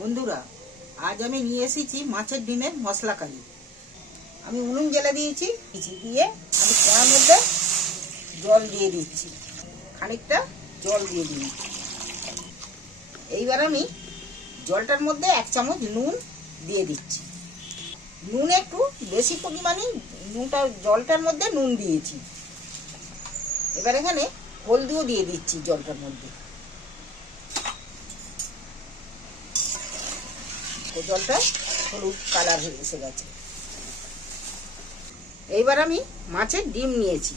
বন্ধুরা, আজ আমি নিয়ে এসেছি মাছের ডিমের মশলা কারি আমি উনুন জ্বেলে দিয়েছি কিছু দিয়ে আমি কড়ার মধ্যে জল দিয়ে দিচ্ছি। খানিকটা জল দিয়ে দিই এইবার আমি জলটার মধ্যে এক চামচ নুন দিয়ে দিচ্ছি। নুন একটু বেশি পরিমাণে, নুনটা, জলটার মধ্যে নুন দিয়েছি। এবার এখানে হলদিও দিয়ে দিচ্ছি জলটার মধ্যে। তো জলটা হলুদ কালার হয়ে এসে গেছে। এইবার আমি মাছের ডিম নিয়েছি।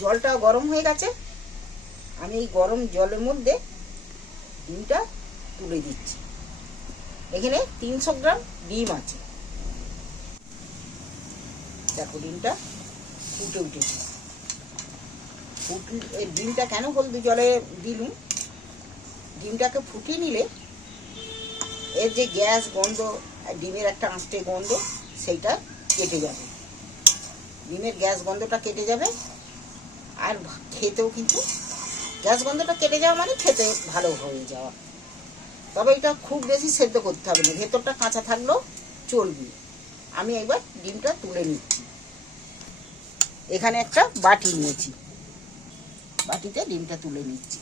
জলটা গরম হয়ে গেছে। আমি এই গরম জলের মধ্যে ডিমটা তুলে দিচ্ছি। এখানে তিনশো গ্রাম ডিম আছে। দেখো, ডিমটা ফুটে উঠেছে। ফুট ডিমটা কেন হলদি জলে দিলুম? ডিমটাকে ফুটিয়ে নিলে এর যে গ্যাস গন্ধ ডিমের একটা আঁচটে গন্ধ, সেইটা কেটে যাবে। ডিমের গ্যাস গন্ধটা কেটে যাবে। আর খেতেও কিন্তু গ্যাস গন্ধটা কেটে যাওয়া মানে খেতে ভালো হয়ে যাওয়া। তবে এটা খুব বেশি সেদ্ধ করতে হবে না, ভেতরটা কাঁচা থাকলেও চলবে। আমি একবার ডিমটা তুলে নিচ্ছি। এখানে একটা বাটি নিয়েছি। বাটিতে ডিমটা তুলে নিচ্ছি।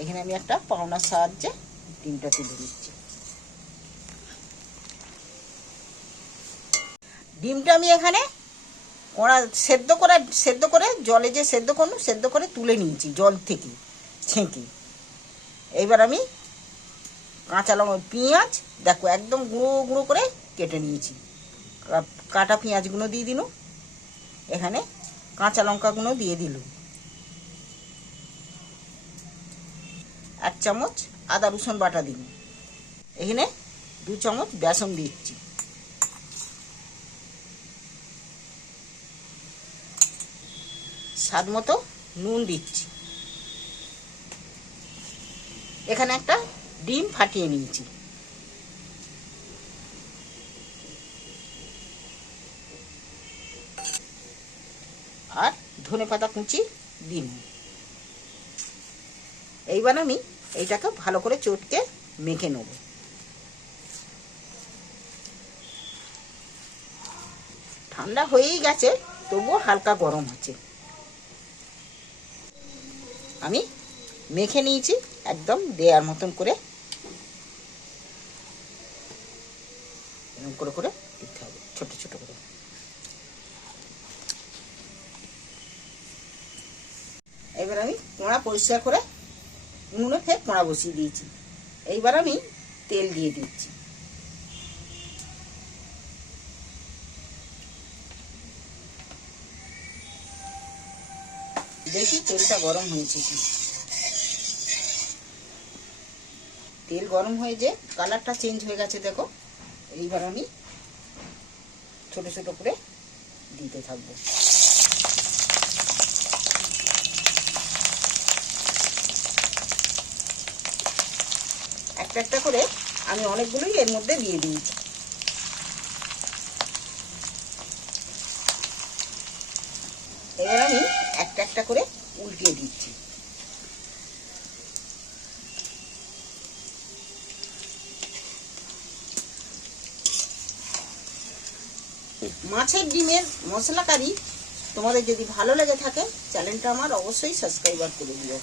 এখানে আমি একটা পাওনার সাহায্যে ডিমটা তুলে নিচ্ছি। ডিমটা আমি এখানে ওরা সেদ্ধ করে সেদ্ধ করে, জলে যে সেদ্ধ করুন সেদ্ধ করে তুলে নিয়েছি, জল থেকে ছেঁকে। এইবার আমি কাঁচা লঙ্কা, পেঁয়াজ, দেখো একদম গুঁড়ো গুঁড়ো করে কেটে নিয়েছি। কাটা পেঁয়াজগুলো দিয়ে দিল এখানে কাঁচা লঙ্কাগুলো দিয়ে দিলুম। চামচ আদা, রসুন বাটা দিন। এখানে দু চামচ বেসন দিচ্ছি। স্বাদ মতো নুন দিচ্ছি। এখানে একটা ডিম ফাটিয়ে নিয়েছি। আর ধনে পাতা কুচি দিন। এইবার আমি এইটাকে ভালো করে চটকে মেখে নেব। ঠান্ডা হয়েই গেছে, তবুও হালকা গরম আছে। আমি মেখে নিয়েছি, একদম দেয়ার মতন করে। এরকম করে করে দিতে হবে, ছোট ছোট করে। এবার আমি কোঁড়া পরিষ্কার করে উনুনে ফের কোঁড়া বসিয়ে দিয়েছি। এইবার আমি তেল দিয়ে দিচ্ছি। দেখি তেলটা গরম হয়েছে কি? তেল গরম হয়ে যে কালারটা চেঞ্জ হয়ে গেছে দেখো, এইবার আমি ছোট ছোট করে দিতে থাকব। একটা একটা করে আমি অনেকগুলোই এর মধ্যে দিয়ে দিই এবার আমি একটা একটা করে উল্টিয়ে দিচ্ছি। মাছের ডিমের মশলা কারি তোমাদের যদি ভালো লেগে থাকে, চ্যানেলটা আমার অবশ্যই সাবস্ক্রাইবার করে দিও।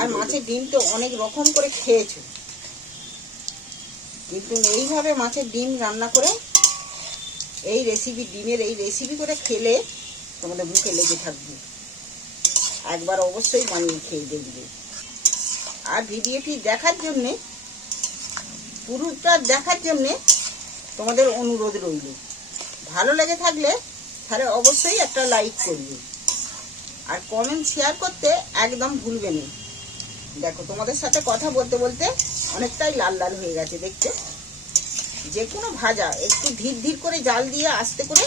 আর মাছের ডিম তো অনেক রকম করে খেয়েছো। কিন্তু এইভাবে মাছের ডিম রান্না করে এই রেসিপি ডিমের এই রেসিপি করে খেলে তোমাদের মুখে লেগে থাকবে। একবার অবশ্যই বানিয়ে খেয়ে দেখবে। আর ভিডিওটি দেখার জন্যে পুরোটা দেখার জন্যে তোমাদের অনুরোধ রইল। ভালো লেগে থাকলে তাহলে অবশ্যই একটা লাইক করবে। আর কমেন্ট শেয়ার করতে একদম ভুলবে না। দেখো, তোমাদের সাথে কথা বলতে বলতে অনেকটাই লাল লাল হয়ে গেছে, দেখতে। যে কোনো ভাজা, একটু ধীর ধীর করে জাল দিয়ে আস্তে করে,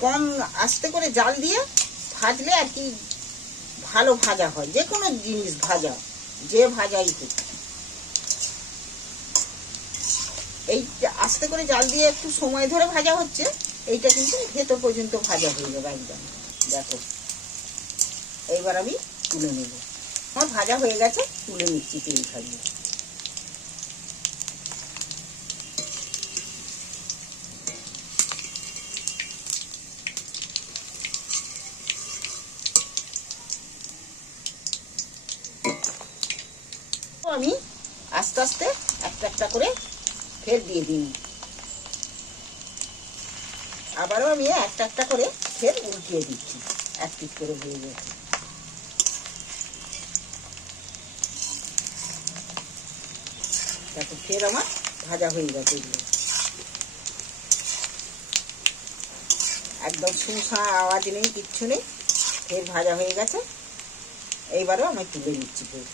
কম আস্তে করে জাল দিয়ে ভাজলে আর কি ভালো ভাজা হয় যে কোনো জিনিস ভাজা, যে ভাজাই হোক। এই আস্তে করে জাল দিয়ে একটু সময় ধরে ভাজা হচ্ছে, এইটা কিন্তু ভেতর পর্যন্ত ভাজা হয়ে যাবে একদম। দেখো, এইবার আমি তুলে নেব। আমার ভাজা হয়ে গেছে, তুলে নিচ্ছি তেল খাইয়ে। আমি আস্তে আস্তে একটা একটা করে ফের দিয়ে দিই। আবারও আমি একটা একটা করে ফের উল্টিয়ে দিচ্ছি। এক করে হয়ে গেছে। তারপর ফের আমার ভাজা হয়ে গেছে এগুলো। একদম সুসা আওয়াজ নেই, কিচ্ছু নেই, ফের ভাজা হয়ে গেছে। এইবারও আমি তুলে নিচ্ছি ফের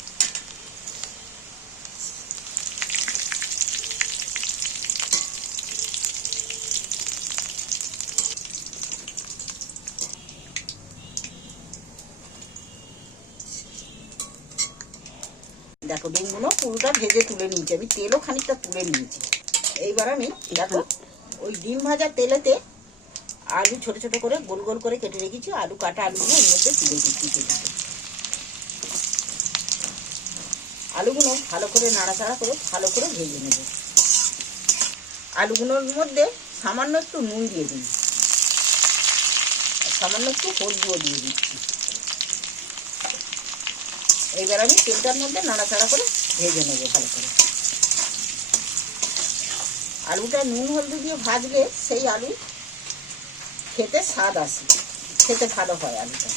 দেখো, ডিমগুলো পুরোটা ভেজে তুলে নিয়েছি। আমি তেলও খানিকটা তুলে নিয়েছি। এইবার আমি দেখো, ওই ডিম ভাজা তেলেতে আলু ছোট ছোট করে গোল গোল করে কেটে রেখেছি। আলু কাটা আলুগুলো এর মধ্যে তুলে দিচ্ছি আলুগুলো ভালো করে নাড়াচাড়া করে ভালো করে ভেজে নেব। আলুগুলোর মধ্যে সামান্য একটু নুন দিয়ে দিন। সামান্য একটু হলদিও দিয়ে দিচ্ছি। এইবার আমি তেলটার মধ্যে নাড়াচাড়া করে ভেজে নেব ভালো করে। আলুটা নুন হলদি দিয়ে ভাজলে সেই আলু খেতে স্বাদ আসে, খেতে ভালো হয় আলুটা।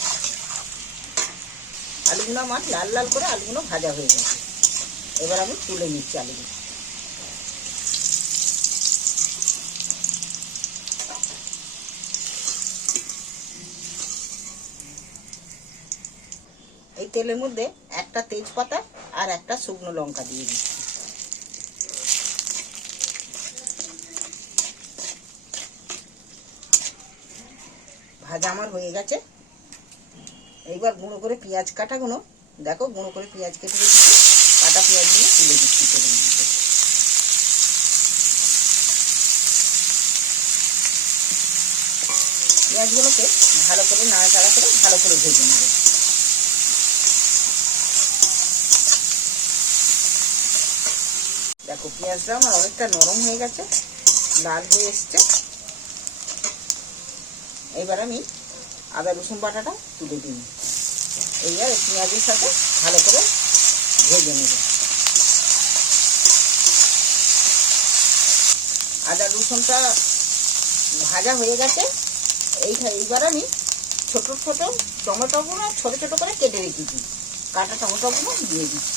আলুগুলো আমার লাল লাল করে আলুগুলো ভাজা হয়ে গেছে। এবার আমি তুলে নিচ্ছি আলুগুলো। তেলের মধ্যে একটা তেজপাতা আর একটা শুকনো লঙ্কা দিয়ে দিচ্ছি। ভাজা আমার হয়ে গেছে। এইবার গুঁড়ো করে পেঁয়াজ কাটাগুলো, দেখো গুঁড়ো করে পেঁয়াজ কেটে রেখেছি, কাটা পেঁয়াজগুলো তুলে দিচ্ছি তেলের মধ্যে। পেঁয়াজগুলোকে ভালো করে নাড়াচাড়া করে ভালো করে ভেজে নেব। দেখো পেঁয়াজটা আমার অনেকটা নরম হয়ে গেছে, লাল হয়ে এসছে। এবার আমি আদা, রসুন বাটাটা তুলে দিই। এইবার পেঁয়াজের সাথে ভালো করে ভেজে নেব। আদা, রসুনটা ভাজা হয়ে গেছে। এই এইবার আমি ছোট ছোট টমেটোগুলো ছোট ছোট করে কেটে রেখেছি কাটা টমেটোগুলো দিয়ে দিচ্ছি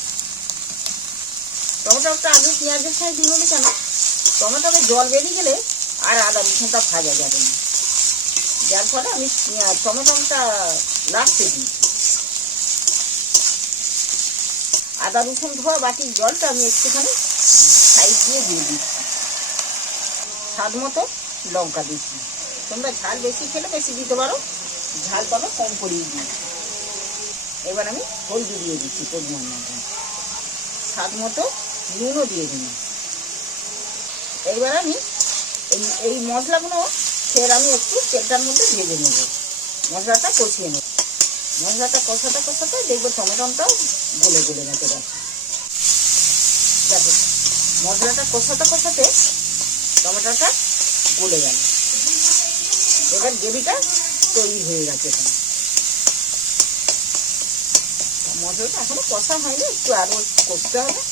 টমেটোটা আলু পেঁয়াজের সাথে দিয়ে দিলে কেন? টমেটোকে জল বেরিয়ে গেলে আর আদা রসুনটা ভাজা যাবে না। যার ফলে আমি টমেটোটা লাস্টে দিয়েছি। আদা রসুন ধোয়া বাটির জলটা আমি একটুখানি সাইড দিয়ে দিয়ে দিচ্ছি। স্বাদ মতো লঙ্কা দিচ্ছি। তোমরা ঝাল বেশি খেলে বেশি দিতে পারো, ঝাল তবে কম করিয়ে দিই এবার আমি হলদি দিয়ে দিচ্ছি পরিমাণ মতো। স্বাদ মতো নুনও দিয়ে দিন। এবার আমি এই মশলাগুলো ফের আমি একটু তেলটার মধ্যে ভেজে নেব। মশলাটা কষিয়ে নেব। মশলাটা কষাতে কষাতে দেখব টমেটোটাও গলে গলে মতো যাচ্ছে দেখো, মশলাটা কষাতে কষাতে টমেটোটা গলে গেল। এবার গ্রেভিটা তৈরি হয়ে গেছে এখানে। মশলাটা এখনও কষা হয়নি, একটু আরও করতে হবে।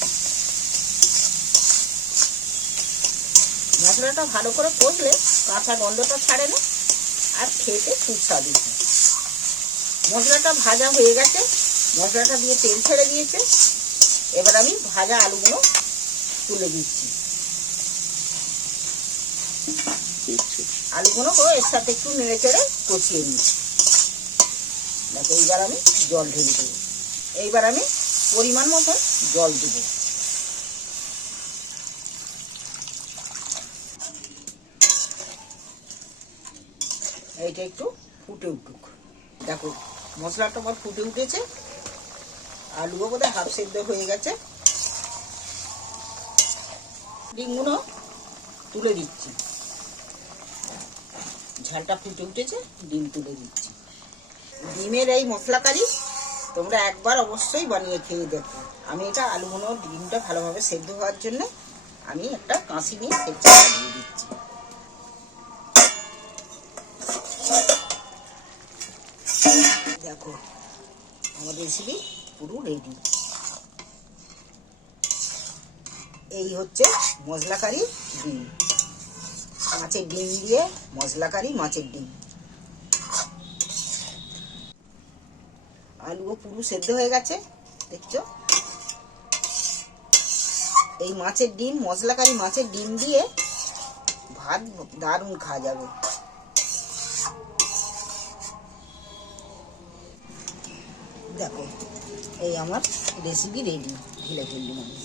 মশলাটা ভালো করে কষলে কাঁচা গন্ধটা ছাড়ে না। আর খেতে সুস্বাদু। হয় মশলাটা ভাজা হয়ে গেছে। মশলাটা দিয়ে তেল ছেড়ে দিয়েছে। এবার আমি ভাজা আলুগুলো তুলে দিচ্ছি। আলুগুলো এর সাথে একটু নেড়ে চেড়ে কষিয়ে নিচ্ছি। দেখো, এইবার আমি জল ঢেলে দেবো। এইবার আমি পরিমাণ মতো জল দেবো। এইটা একটু ফুটে উঠুক। দেখো, মশলাটা আমার ফুটে উঠেছে। আলুও বোধহয় হাফ সেদ্ধ হয়ে গেছে। ডিমগুলো তুলে দিচ্ছি। ঝালটা ফুটে উঠেছে, ডিম তুলে দিচ্ছি। ডিমের এই মশলা কারি তোমরা একবার অবশ্যই বানিয়ে খেয়ে দেখো। আমি এটা আলু গুঁড়ো ডিমটা ভালোভাবে সেদ্ধ হওয়ার জন্য আমি একটা কাঁচি নিয়ে সেদ্ধ দিয়ে দিচ্ছি। দেখো। আমার রেসিপি পুরো রেডি এই হচ্ছে মশলা কারি ডিম। মাছের ডিম দিয়ে মশলা কারি মাছের ডিম। আলুও পুরো সেদ্ধ হয়ে গেছে, দেখছ? এই মাছের ডিম মশলা কারি মাছের ডিম দিয়ে ভাত দারুণ খাওয়া যাবে। দেখো, এই আমার রেসিপি রেডি ঢিলে ফেললি মানুষ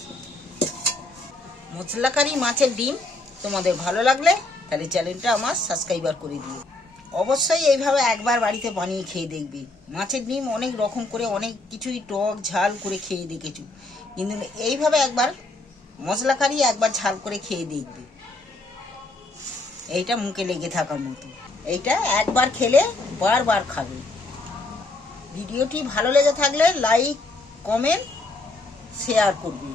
মশলা মাছের ডিম তোমাদের ভালো লাগলে তাহলে চ্যানেলটা আমার সাবস্ক্রাইবার করে দিও। অবশ্যই এইভাবে একবার বাড়িতে বানিয়ে খেয়ে দেখবে। মাছের ডিম অনেক রকম করে, অনেক কিছুই টক, ঝাল করে খেয়ে দেখেছ। কিন্তু এইভাবে একবার মশলা কারি একবার ঝাল করে খেয়ে দেখবে। এইটা মুখে লেগে থাকার মতো। এইটা একবার খেলে বারবার খাবে। ভিডিওটি ভালো লেগে থাকলে লাইক কমেন্ট শেয়ার করবে